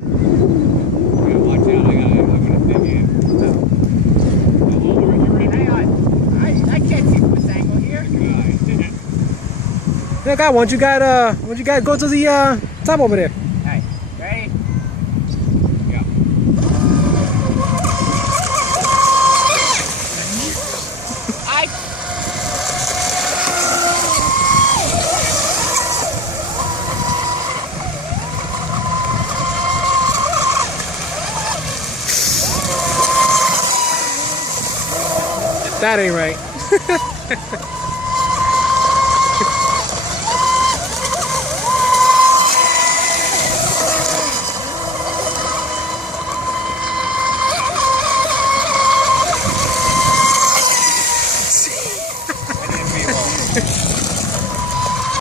Yeah, watch out. I'm gonna dig in. Hang on. I can't see from this angle here. Yeah, guy, why don't you guys go to the top over there? Alright, ready? Yeah. That ain't right.